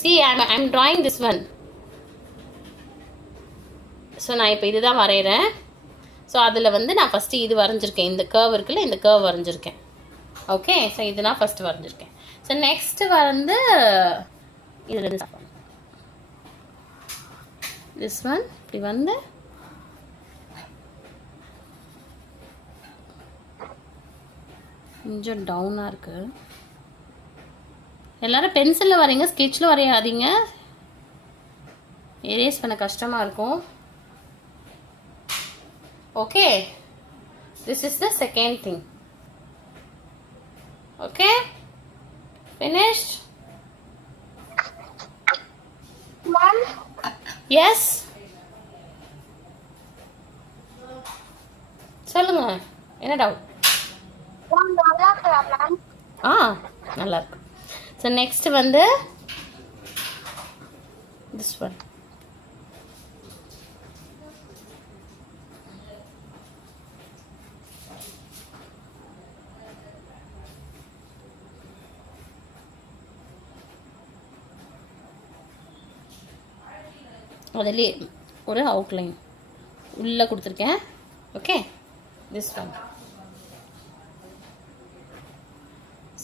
See, I'm drawing this one. So நான் இப்போ இதுதான் வரைகிறேன். ஸோ அதில் வந்து நான் ஃபஸ்ட்டு இது வரைஞ்சிருக்கேன். இந்த கர்வ் இருக்குல்ல, இந்த கர்வ் வரைஞ்சிருக்கேன். ஓகே, ஸோ இது நான் ஃபஸ்ட்டு வரைஞ்சிருக்கேன். ஸோ நெக்ஸ்ட்டு வந்து இதில் திஸ் ஒன் இப்படி வந்து கொஞ்சம் டவுனாக இருக்குது. எல்லோரும் பென்சிலில் வரைங்க, ஸ்கெட்சில் வரையாதீங்க, எரேஸ் பண்ண கஷ்டமாக இருக்கும். Okay, this is the second thing. Okay, finished? Mom? Yes? சொல்லுங்க, என்ன டவுட்? நல்லா இருக்கா மேம்? நல்லா இருக்கு. ஸோ நெக்ஸ்ட் வந்து திஸ் ஒன். அதிலே ஒரு அவுட்லைன் உள்ளே கொடுத்துருக்கேன். Okay, this one.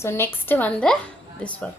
So next வந்து திஸ் ஒன்.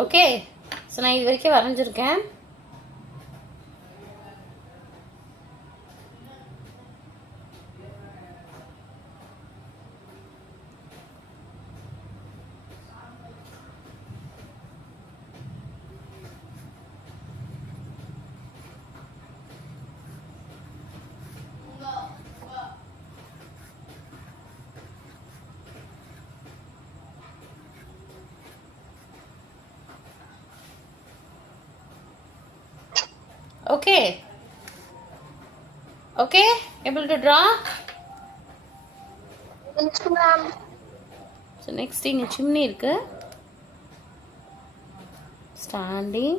ஓகே, ஸோ நான் இது வரைக்கும் வரைஞ்சிருக்கேன். Okay. Okay, able to draw? Yes, ma'am. So next thing chimney irukku. Standing.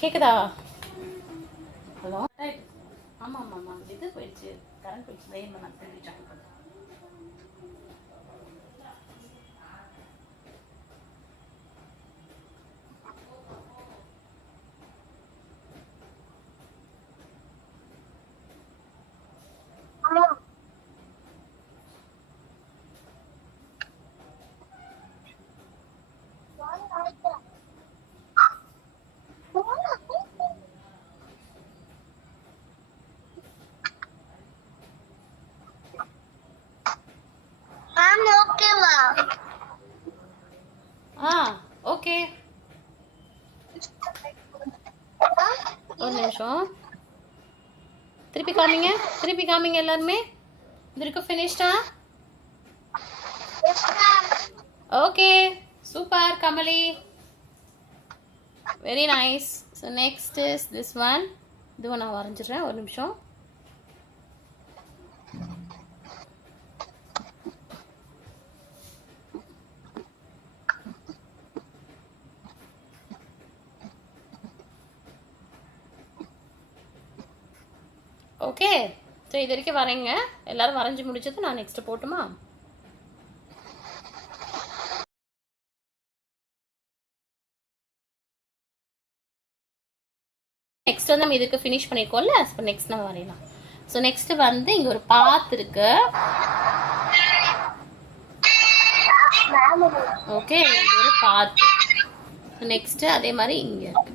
கேக்குதா? ஹலோ. ஆமா இது போயிடுச்சு, கரண்ட் போயிடுச்சு. லைன் பண்ண திருப்பி ஜாயின் பண்ணு. ஓகே, ஒரு நிமிஷம். திருப்பி காமிங்க எல்லாருமே. இது இருக்கு, ஃபினிஷ்டா? Okay, super Kamali, very nice. So next is this one. இதுவும் நான் வரைஞ்சிடுறேன், ஒரு நிமிஷம். ஓகே, ஸோ இது வரைக்கும் வரைங்க. எல்லாரும் வரைஞ்சி முடிச்சது நான் நெக்ஸ்ட் போட்டுமா? நெக்ஸ்ட் வந்து நம்ம இதுக்கு ஃபினிஷ் பண்ணிக்கோல்ல, இப்போ நெக்ஸ்ட் நம்ம வரையலாம். ஸோ நெக்ஸ்ட் வந்து இங்கே ஒரு பாத் இருக்கு. ஓகே, இது ஒரு பாத். நெக்ஸ்ட் அதே மாதிரி இங்கே இருக்கு.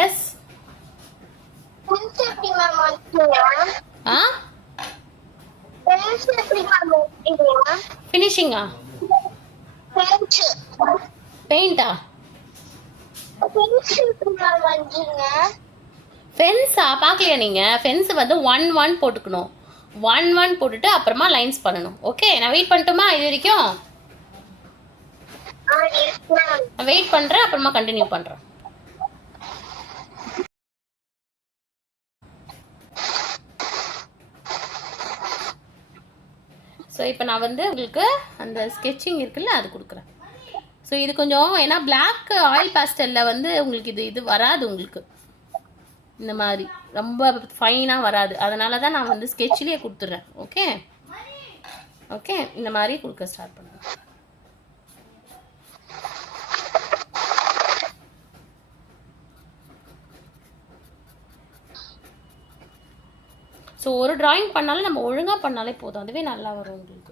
எஸ். ஆ ஃபினிஷிங்கா? பெயிண்டா? ஃபென்ஸா? பார்க்கலையா நீங்கள்? ஃபென்ஸ் வந்து 1-1 போட்டுக்கணும். 1-1 போட்டுட்டு அப்புறமா லைன்ஸ் பண்ணணும். ஓகே, நான் வெயிட் பண்ணட்டுமா இது வரைக்கும்? வெயிட் பண்ணுறேன், அப்புறமா கண்டினியூ பண்ணுறேன். ஸோ இப்போ நான் வந்து உங்களுக்கு அந்த ஸ்கெட்சிங் இருக்குல்ல அது கொடுக்குறேன். ஸோ இது கொஞ்சம் ஏன்னா பிளாக் ஆயில் பேஸ்டலில் வந்து உங்களுக்கு இது வராது, உங்களுக்கு இந்த மாதிரி ரொம்ப ஃபைனாக வராது. அதனால தான் நான் வந்து ஸ்கெட்சிலே கொடுத்துட்றேன். ஓகே ஓகே, இந்த மாதிரி கொடுக்க ஸ்டார்ட் பண்ணுறேன். ஒரு டிராயிங் பண்ணாலும் நம்ம ஒழுங்கா பண்ணாலே போதும், அதுவே நல்லா வரும் உங்களுக்கு.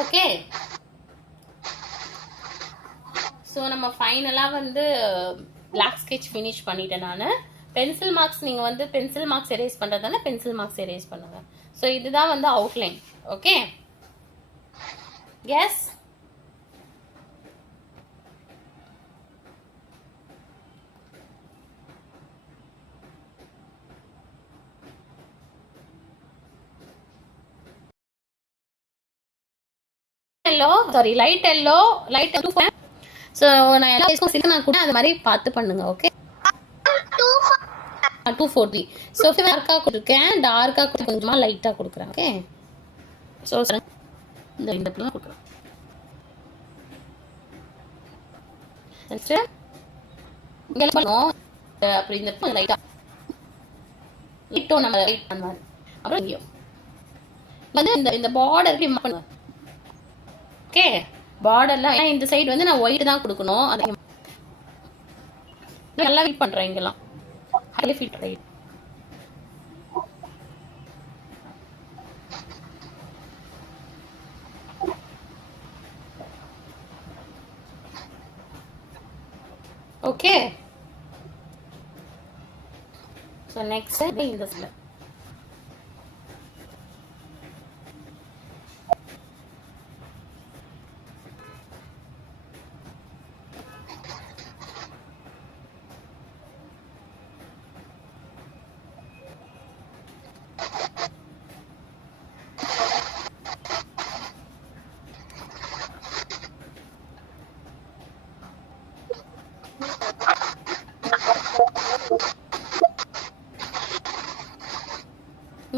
ஓகே, ஸோ நம்ம ஃபைனலாக வந்து பிளாக் ஸ்கெட்ச் ஃபினிஷ் பண்ணிட்டேன் நான். பென்சில் மார்க்ஸ் நீங்கள் வந்து பென்சில் மார்க்ஸ் எரேஸ் பண்ணுறதானே பென்சில் மார்க்ஸ் எரேஸ் பண்ணுங்க. ஸோ இதுதான் வந்து outline. Okay, yes yellow, sorry light yellow, light 2. So நான் எல்லா சில்லுனா கூட அது மாதிரி பார்த்து பண்ணுங்க. ஓகே, 240. ஸோ டார்க்காக கொடுத்துருக்கேன், டார்க்காக கொடுத்து கொஞ்சமாக லைட்டாக கொடுக்குறேன். ஓகே, ஸோ இந்த கொடுக்குறேன். நெக்ஸ்ட்டு இங்கே பண்ணுவோம், அப்படி இந்த லைட்டாக லைட்டோ நம்ம லைட் பண்ணுவாங்க. அப்புறம் இங்கேயும் வந்து இந்த பார்டர் எப்படி பண்ணுவேன். ஓகே, பார்டர்லாம் இந்த சைடு வந்து நான் ஒயிட் தான் கொடுக்கணும். அதை நல்லா ஃபீல் பண்ணுறேன், இங்கெல்லாம் ஹைலி ஃபீல் பண்ணுறேன். ஓகே, ஸோ நெக்ஸ்ட் இந்த சைடு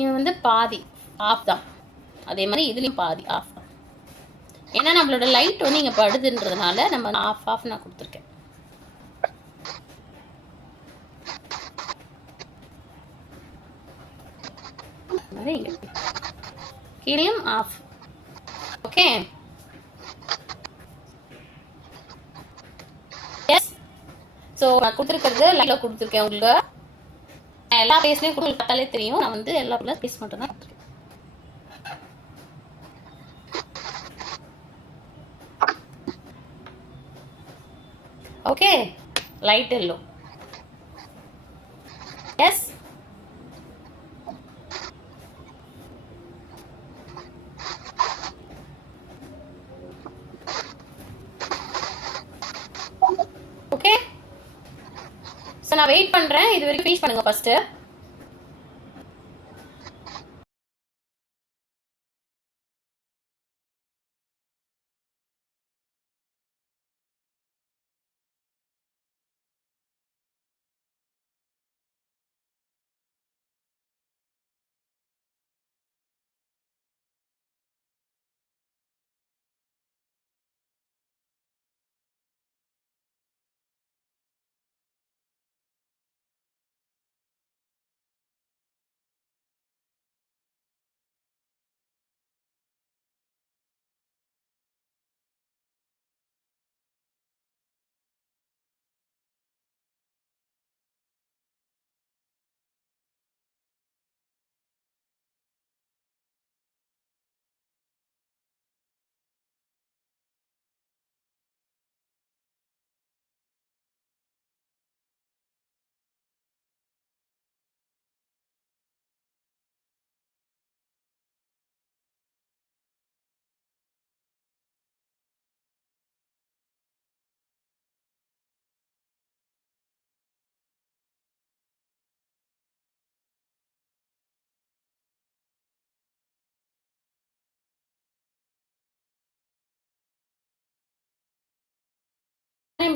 இங்கே வந்து பாதி ஆஃப் தான், அதே மாதிரி இதுலேயும் பாதி ஆஃப் தான். ஏன்னா நம்மளோட லைட் வந்து இங்கே படுதுன்றதுனால நம்ம ஆஃப் நான் கொடுத்துருக்கேன். கீழேயும் ஆஃப். Okay, S. ஸோ நான் கொடுத்துருக்கிறது லைட்டில் கொடுத்துருக்கேன். உங்களுக்கு எல்லா பேஸ்லையும் கொடுத்து பார்த்தாலே தெரியும், நான் வந்து எல்லா பேஸ் மட்டும் தான் கொடுத்துருக்கேன். Okay, light yellow, yes. Okay, so நான் வெயிட் பண்ணுறேன், இது வரைக்கும் ஃபினிஷ் பண்ணுங்க ஃபர்ஸ்ட்டு.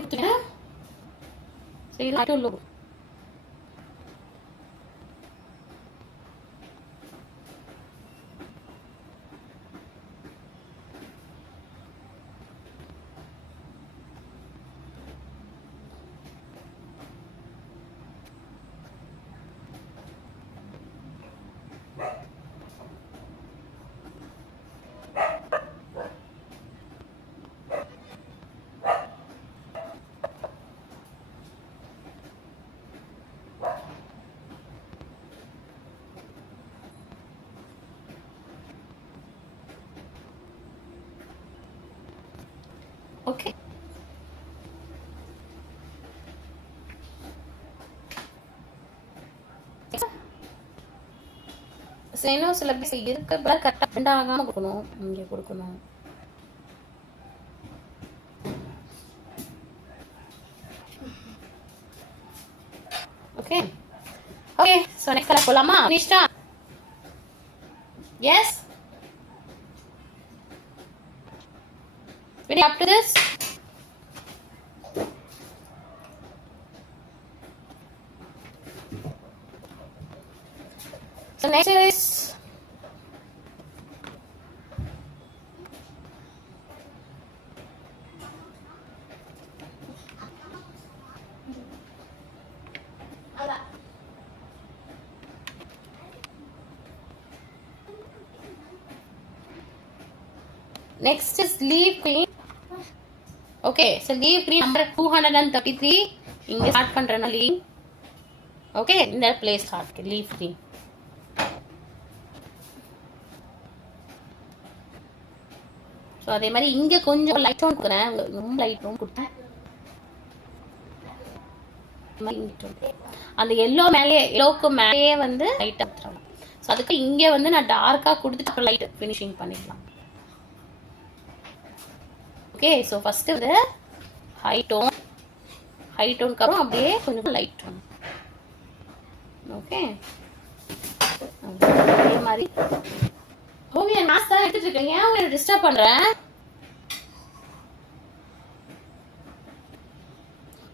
கொடுத்துட்டேன். சரி இது மட்டும் லோ. ஓகே. இன்னும் சில பீஸ் இருக்கு, கரெக்டாக பெண்ட் ஆகாமல் கொடுக்கணும். இங்கே கொடுக்கணும். Okay okay. So next colour போகலாமா? ஃபினிஷ்டா? S. Ready up to this? So next is leaf green. Okay, so leaf green number 233. இங்க ஸ்டார்ட் பண்றேன் leaf. Okay, இந்த place start leaf green. So அதே மாதிரி இங்கே கொஞ்சம் லைட் டோன் கொடுக்குறேன். ரொம்ப லைட் டோன் கொடுத்தேன். அந்த எல்லோ மேலே எல்லோக்கு மேலேயே வந்து லைட்டாக ஊற்றுறேன். ஸோ அதுக்கு இங்கே வந்து நான் டார்க்காக கொடுத்துட்டு அப்புறம் லைட் ஃபினிஷிங் பண்ணிக்கலாம். ஓகே. ஸோ ஃபஸ்ட்டு வந்து ஹை டோனுக்கு அப்புறம் அப்படியே கொஞ்சம் லைட் டோன். ஓகே. அதே மாதிரி ஓவியன் மாஸ் தான் எடுத்துட்டு இருக்கேன். ஏன் உங்களை டிஸ்டர்ப் பண்றேன்?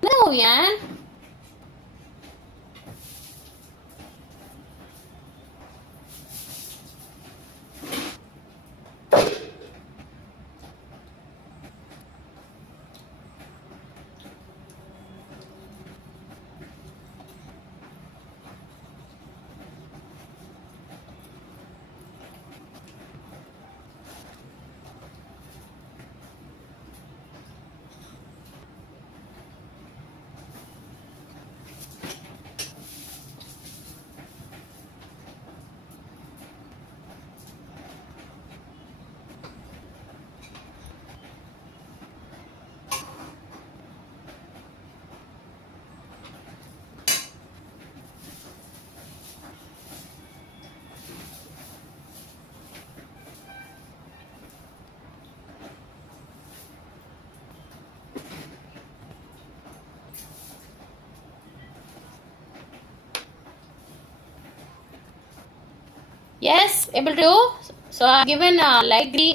என்ன ஓவியன்? Yes, able to. So I have given light green,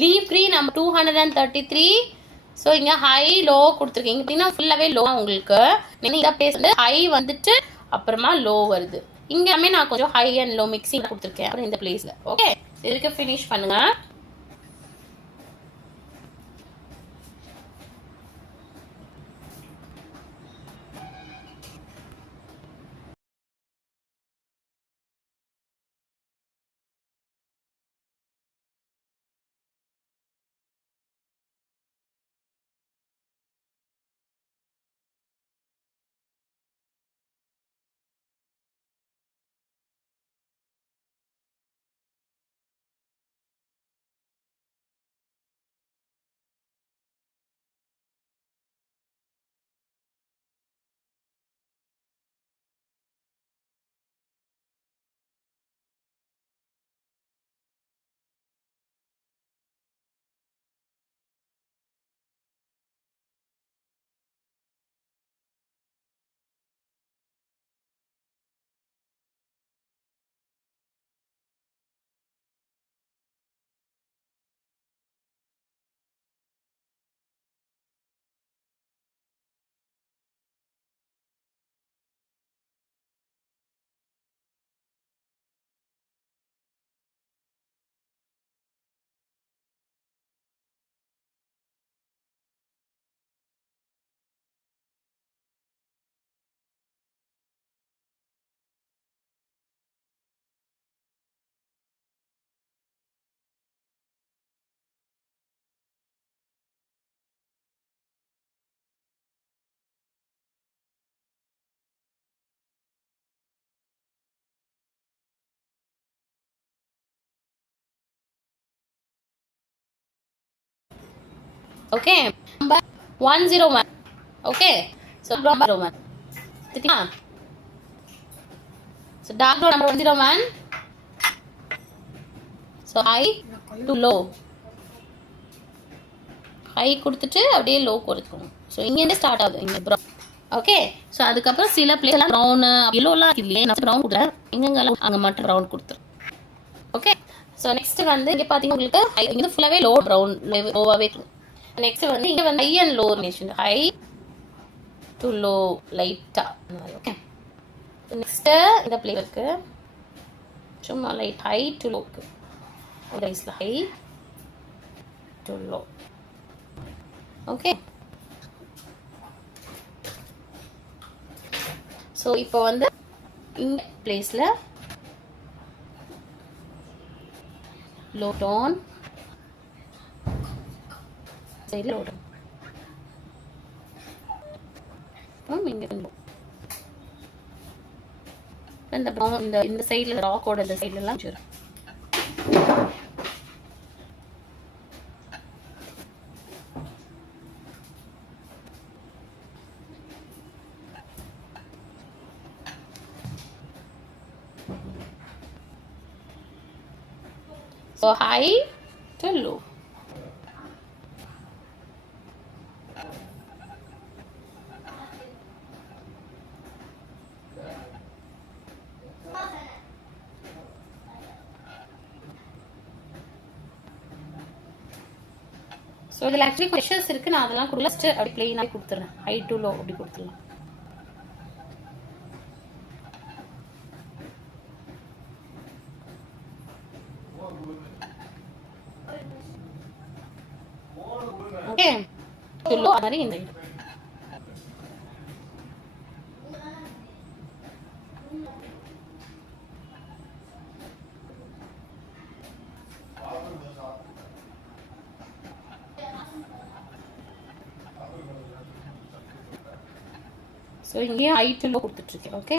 leaf green number 233. ஸோ இங்கே ஹை லோ கொடுத்துருக்கீங்க. பார்த்தீங்கன்னா ஃபுல்லாகவே லோ உங்களுக்கு. நீங்கள் இந்த பிளேஸ் வந்து ஹை வந்துட்டு அப்புறமா லோ வருது. இங்கேயுமே நான் கொஞ்சம் ஹை அண்ட் லோ மிக்சிங் கொடுத்துருக்கேன் அப்புறம் இந்த பிளேஸில். ஓகே, இதுக்கு ஃபினிஷ் பண்ணுங்கள். Okay number 101. ஓகே ஸோ 101 சரிங்களா? So dark road number 101. So high to low, high கொடுத்துட்டு அப்படியே லோ கொடுத்துக்கணும். ஸோ இங்கேருந்து ஸ்டார்ட் ஆகுது இங்கே ப்ரௌன். ஓகே ஸோ அதுக்கப்புறம் சில பிளேஸ் எல்லாம் ப்ரௌனு எல்லோலாம் இல்லையே, நான் ப்ரௌன் கொடுக்குறேன், எங்கெங்கெல்லாம் அங்கே மட்டும் ப்ரௌன் கொடுத்துரு. ஓகே ஸோ நெக்ஸ்ட் வந்து இங்கே பார்த்தீங்கன்னா உங்களுக்கு இங்கே ஃபுல்லாகவே லோ ப்ரௌன் லோவாகவே இருக்கும். நெக்ஸ்ட் வந்து இங்கே வந்து high and low nation, high to low லைட்டாக. ஓகே நெக்ஸ்ட்டு இந்த பிளேஸ் இருக்கு சும்மா லைட் ஹை டு லோ இருக்கு, high to low. Okay so இப்போ வந்து இந்த பிளேஸில் லோ டோன் சைடில் லோ டோன் இங்கே இந்த ப்ரௌன் இந்த சைடில் ராக்கோட இந்த சைட்லலாம் வச்சுரும். So high to low. So இதில் ஆக்சுவலி ப்ரெஷர்ஸ் இருக்குது, நான் அதெல்லாம் கொடுத்து அப்படி பிளெயினாக கொடுத்துட்றேன், ஹை டு லோ அப்படி கொடுத்துடலாம். ஓகே டு லோ மாதிரி இந்த ஸோ இங்கேயும் ஹை டு லோ கொடுத்துட்ருக்கேன். ஓகே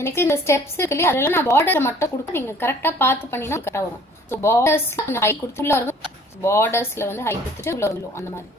எனக்கு இந்த ஸ்டெப்ஸ் இருக்கு இல்லையா, அதெல்லாம் நான் பார்டரை மட்டும் கொடுக்க நீங்கள் கரெக்டாக பார்த்து பண்ணினா கரெக்டாக வரும். ஸோ பார்டர்ஸ் கொஞ்சம் ஹை கொடுத்து உள்ள இருக்கும், பார்டர்ஸில் வந்து ஹை கொடுத்துட்டு உள்ள வந்துடும் அந்த மாதிரி.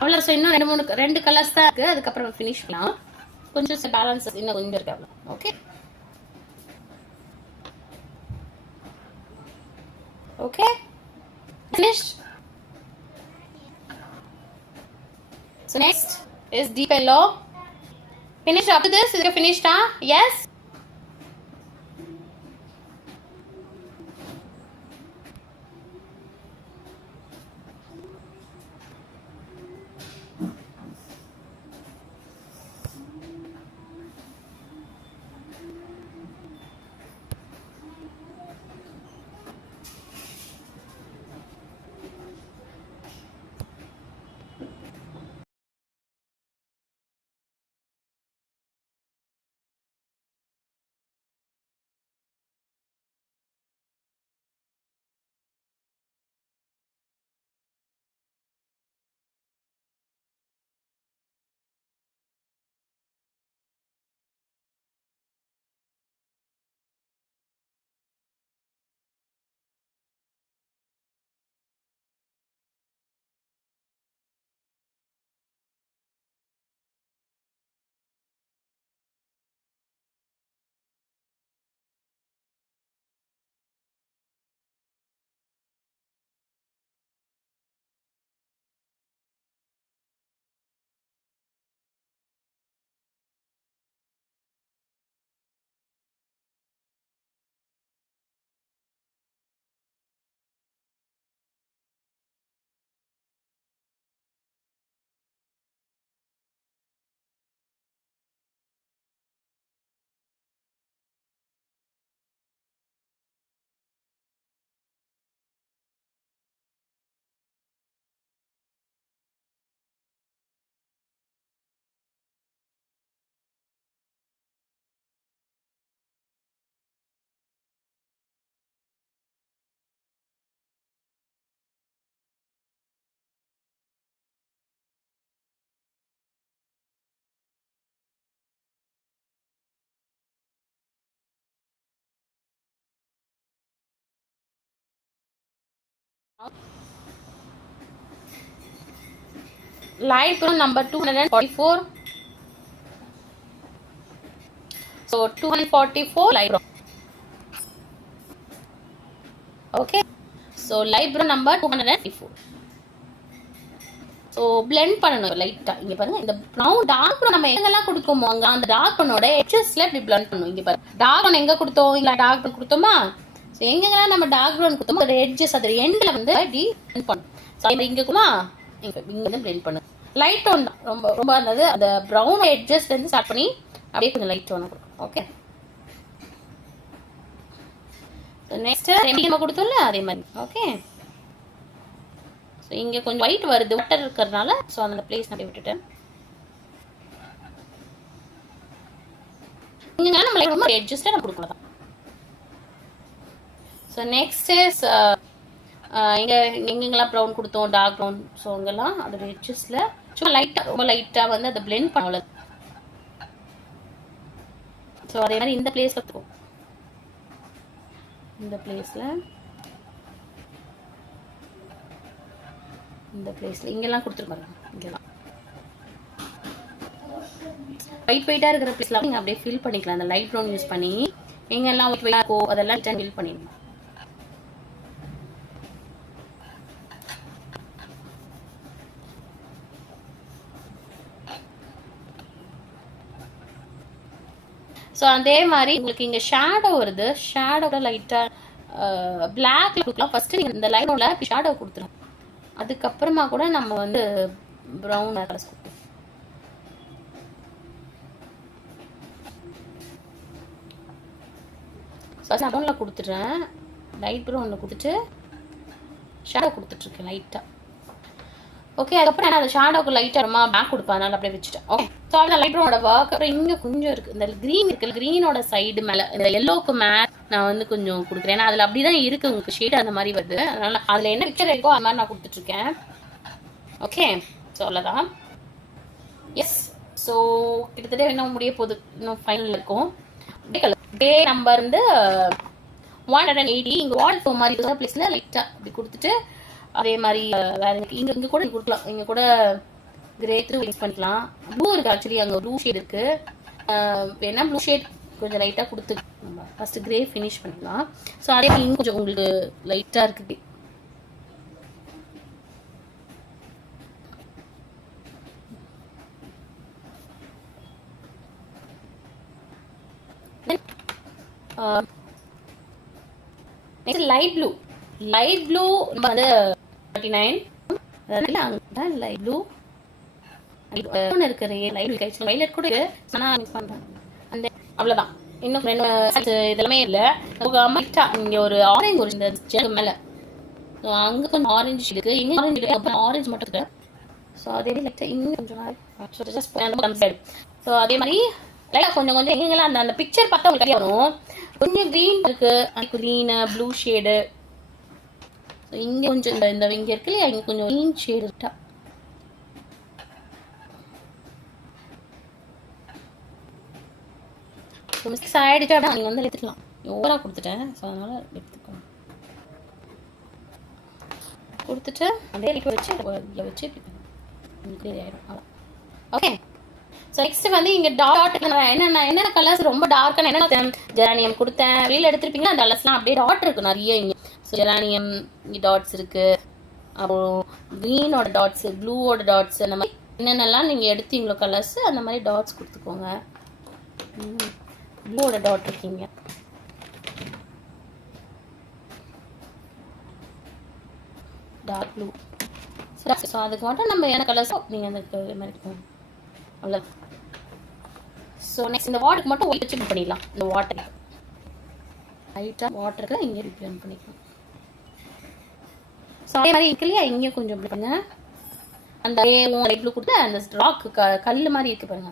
அவ்வளோ. ஸோ இன்னும் ரெண்டு கலர்ஸ் தான் இருக்குது, அதுக்கப்புறம் ஃபினிஷ் பண்ணலாம். கொஞ்சம் பேலன்ஸ் இன்னும் கொஞ்சம் இருக்கு அவ்வளோ. Okay okay finished. So next is deep yellow. Finished after this, is it finished? Yes. light brown number 244. So 244 light brown. Okay, so light brown number 244. So blend பண்ணணும் லைட்டாக. இங்கே பாருங்கள், இந்த ப்ரௌன் டார்க் ப்ரௌன் நம்ம எங்கெல்லாம் கொடுக்கோமோ அங்கே அந்த டார்க் ப்ரௌனோட எட்ஜஸில் இப்படி பிளெண்ட் பண்ணணும். இங்கே பாருங்க, டார்க் ப்ரௌன் எங்கே கொடுத்தோம், இல்லை டார்க் ப்ரௌன் கொடுத்தோமா? ஸோ எங்கெங்கெல்லாம் நம்ம டார்க் ப்ரௌன் கொடுத்தோமோ அதோட எட்ஜஸ் அதோட எண்டில் வந்து இப்படி பிளெண்ட் பண்ணணும். ஸோ இங்கே கூட இங்கே வந்து பிளெண்ட் பண்ணணும். லைட் டோன் தான் ரொம்ப ரொம்ப இருந்தது. அந்த ப்ரௌன் எட்ஜஸ்லேருந்து ஸ்டார்ட் பண்ணி அப்படியே கொஞ்சம் லைட் டோனாக கொடுக்கும். ஓகே, ஸோ நெக்ஸ்ட்டு நம்ம கொடுத்தோம்ல அதே மாதிரி. ஓகே, ஸோ இங்கே கொஞ்சம் ஒயிட் வருது வாட்டர் இருக்கிறதுனால, ஸோ அந்த பிளேஸ் நான் விட்டுட்டேன். இங்கே நம்ம ரொம்ப எட்ஜஸ்ட்டாக நம்ம கொடுக்கலாம். ஸோ நெக்ஸ்ட் இஸ் இங்கே எங்கெங்கெல்லாம் ப்ரௌன் கொடுத்தோம் டார்க் ப்ரௌன், ஸோ அங்கெல்லாம் அதோட எட்ஜஸில் சும்மா லைட்டாக ரொம்ப லைட்டாக வந்து அதை பிளெண்ட் பண்ணல. ஸோ அதே மாதிரி இந்த பிளேஸில் இருக்கும், இந்த பிளேஸில் இந்த பிளேஸில் இங்கெல்லாம் கொடுத்துருப்பாங்க. இங்கெல்லாம் வெயிட்டாக இருக்கிற பிளேஸ்லாம் நீங்கள் அப்படியே ஃபில் பண்ணிக்கலாம். அந்த லைட் ப்ரௌன் யூஸ் பண்ணி எங்கெல்லாம் வெயிட்டாக இருக்கோ அதெல்லாம் ஃபில் பண்ணிடணும். ஸோ அதே மாதிரி உங்களுக்கு இங்கே ஷேடோ வருது. ஷேடோட லைட்டாக பிளாக்ல கொடுக்கலாம். ஃபஸ்ட்டு நீங்கள் இந்த லைனோட ஷேடோ கொடுத்துருங்க. அதுக்கப்புறமா கூட நம்ம வந்து ப்ரௌன் கலர்ஸ் கொடுப்போம். ஃபஸ்ட் நான் ப்ரௌனில் கொடுத்துட்றேன், லைட் ப்ரௌனில் கொடுத்துட்டு ஷேடோ கொடுத்துட்ருக்கேன் லைட்டாக. ஓகே, அதுக்கப்புறம் நான் அந்த ஷேடோக்கு லைட்டாக ரொம்ப பேக் கொடுப்பேன், அதனால் அப்படியே வச்சுட்டேன். ஓகே, ஸோ அந்த லைட் ப்ரௌனோட ஒர்க். அப்புறம் இங்கே கொஞ்சம் இருக்குது, இந்த க்ரீன் இருக்குது, க்ரீனோட சைடு மேலே இந்த எல்லோக்கு மேலே நான் வந்து கொஞ்சம் கொடுக்குறேன். ஏன்னா அதில் அப்படி தான் இருக்குது, உங்களுக்கு ஷேட் அந்த மாதிரி வருது. அதனால் அதில் என்ன பிக்சர் இருக்கோ அது மாதிரி நான் கொடுத்துட்ருக்கேன். ஓகே, ஸோ அவ்வளோதான். எஸ், ஸோ கிட்டத்தட்ட என்ன முடிய போகுது, இன்னும் ஃபைனல் இருக்கும். டே நம்பர் வந்து 180. இங்கே வால் ஃபோ மாதிரி இருக்கிற பிளேஸில் லைட்டாக அப்படி கொடுத்துட்டு அதே மாதிரி வேறு இங்கே கூட கொடுக்கலாம். இங்கே கூட கிரே த்ரூ யூஸ் பண்ணிக்கலாம். ப்ளூ இருக்குது, ஆக்சுவலி அங்கே ப்ளூ ஷேட் இருக்குது. வேணா ப்ளூ ஷேட் கொஞ்சம் லைட்டாக கொடுத்து நம்ம ஃபஸ்ட்டு கிரே ஃபினிஷ் பண்ணிக்கலாம். ஸோ அதே மாதிரி இன்னும் கொஞ்சம் உங்களுக்கு லைட்டாக இருக்குது. Next light blue. Light blue நம்ம வந்து 39 லைட் ப்ளூ இருக்கிற லைட் ப்ளூ வைலட் கூட ஆனால் மிஸ் பண்ணுறேன். அந்த அவ்வளோதான், இன்னும் ரெண்டு இதெல்லாமே இல்லை. இங்கே ஒரு ஆரஞ்சு ஒரு இந்த ஜெல் மேலே, ஸோ அங்கே கொஞ்சம் ஆரஞ்சு இருக்குது, இங்கே ஆரஞ்சு இருக்குது, அப்புறம் ஆரஞ்சு மட்டும் இருக்குது. ஸோ அதே மாதிரி லைட்டாக இங்கே கொஞ்சம் ஜஸ்ட். ஸோ அதே மாதிரி லைட்டாக கொஞ்சம் கொஞ்சம் எங்கெங்கெல்லாம் அந்த அந்த பிக்சர் பார்த்தா உங்களுக்கு வரும். கொஞ்சம் க்ரீன் இருக்குது, அது க்ரீனு ப்ளூ ஷேடு. ஸோ இங்கே கொஞ்சம் இந்த இங்கே இருக்கு இல்லையா, இங்கே கொஞ்சம் க்ரீன் ஷேடு இருக்கா. ஸோ மிக்ஸ் ஆகிடுச்சு அப்படின்னா நீங்கள் வந்து எடுத்துக்கலாம். ஓவராக கொடுத்துட்டேன், ஸோ அதனால் எடுத்துக்கோங்க. கொடுத்துட்டு அப்படியே லிக்விட் வச்சு இதில் வச்சு இப்படி ஆகிடும். ஓகே, ஸோ நெக்ஸ்ட் வந்து இங்கே டாட் என்னென்ன கலர்ஸ் ரொம்ப டார்க்கான என்ன ஜெரானியம் கொடுத்தேன். வெளியில் எடுத்துருப்பீங்கன்னா அந்த கலர்ஸ்லாம் அப்படியே டாட் இருக்குது நிறைய. இங்கே ஸோ ஜெரானியம் இங்கே டாட்ஸ் இருக்குது, அப்புறம் க்ரீனோட டாட்ஸு, ப்ளூவோட டாட்ஸ், அந்த மாதிரி என்னென்னலாம் நீங்கள் எடுத்தீங்களோ கலர்ஸு அந்த மாதிரி டாட்ஸ் கொடுத்துக்கோங்க. ப்ளூவோட டாட் இருக்கீங்க. Dark blue. ஸோ அதுக்கு மட்டும் நம்ம என்ன கலர்ஸோ நீங்கள் அந்த மாதிரி இருக்கோங்க. அவ்வளோ. ஸோ நெக்ஸ்ட் இந்த வாட்டருக்கு மட்டும் ஒயிட் வச்சு பண்ணிடலாம். இந்த வாட்டர் லைட்டாக வாட்டருக்கு இங்கே ரிப்ளேன் பண்ணிக்கலாம். ஸோ அதே மாதிரி இருக்கு இல்லையா, இங்கே கொஞ்சம் பாருங்க அந்த லைட் ப்ளூ கொடுத்து அந்த ராக்கு கல் மாதிரி இருக்குது பாருங்க.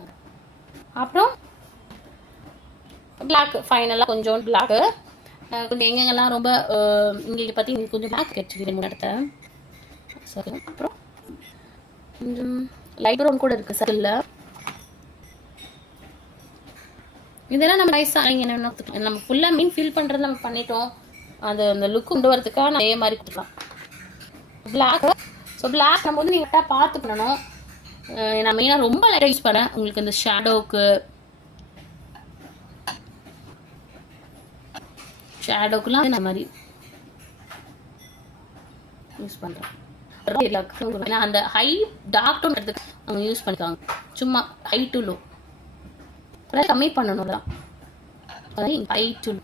அப்புறம் பிளாக், ஃபைனலாக கொஞ்சம் பிளாக்கு கொஞ்சம் எங்கெங்கெல்லாம் ரொம்ப இங்கே பற்றி இங்கே கொஞ்சம் பிளாக் கிடச்சிது மூணு இடத்த. சரி, அப்புறம் கொஞ்சம் லைட் ப்ரௌன் கூட இருக்குது சர்க்கிளில். இதெல்லாம் நம்ம நைஸாக என்னென்ன நம்ம ஃபுல்லாக மீன் ஃபில் பண்ணுறது நம்ம பண்ணிட்டோம். அது அந்த லுக் கொண்டு வரதுக்காக நான் அதே மாதிரி கொடுக்கலாம். பிளாக். ஸோ பிளாக் நம்ம வந்து நீங்கள் கரெக்டாக பார்த்து பண்ணணும். நான் மெயினாக ரொம்ப லைட்டாக யூஸ் பண்ணேன். உங்களுக்கு இந்த ஷேடோக்குலாம் இந்த மாதிரி யூஸ் பண்ணுறேன். ஏன்னா அந்த ஹை டார்க் டோன் எடுத்து அவங்க யூஸ் பண்ணிக்காங்க. சும்மா ஹை டு லோ கம்மி பண்ணணும் தான். High to low.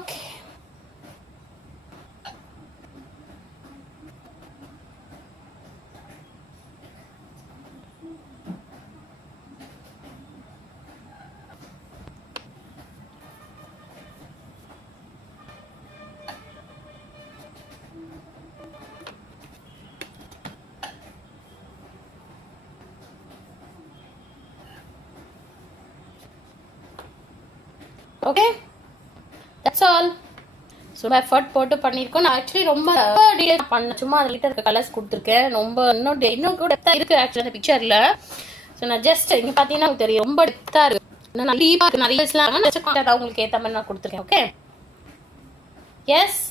Okay, okay, that's all. So effort போட்டு பண்ணியிருக்கோம். நான் ஆக்சுவலி ரொம்ப டீடைல் பண்ணேன். சும்மா அதில் இருக்க கலர்ஸ் கொடுத்துருக்கேன். ரொம்ப இன்னும் கூட டெப்த்தாக இருக்குது ஆக்சுவலி அந்த பிக்சரில். ஸோ நான் ஜஸ்ட் இங்கே பார்த்தீங்கன்னா உங்களுக்கு தெரியும் ரொம்ப டெப்த்தாக இருக்குது. இன்னும் நிறைய இருக்குது. நிறைய உங்களுக்கு ஏற்ற மாதிரி நான் கொடுத்துருக்கேன். Okay, S.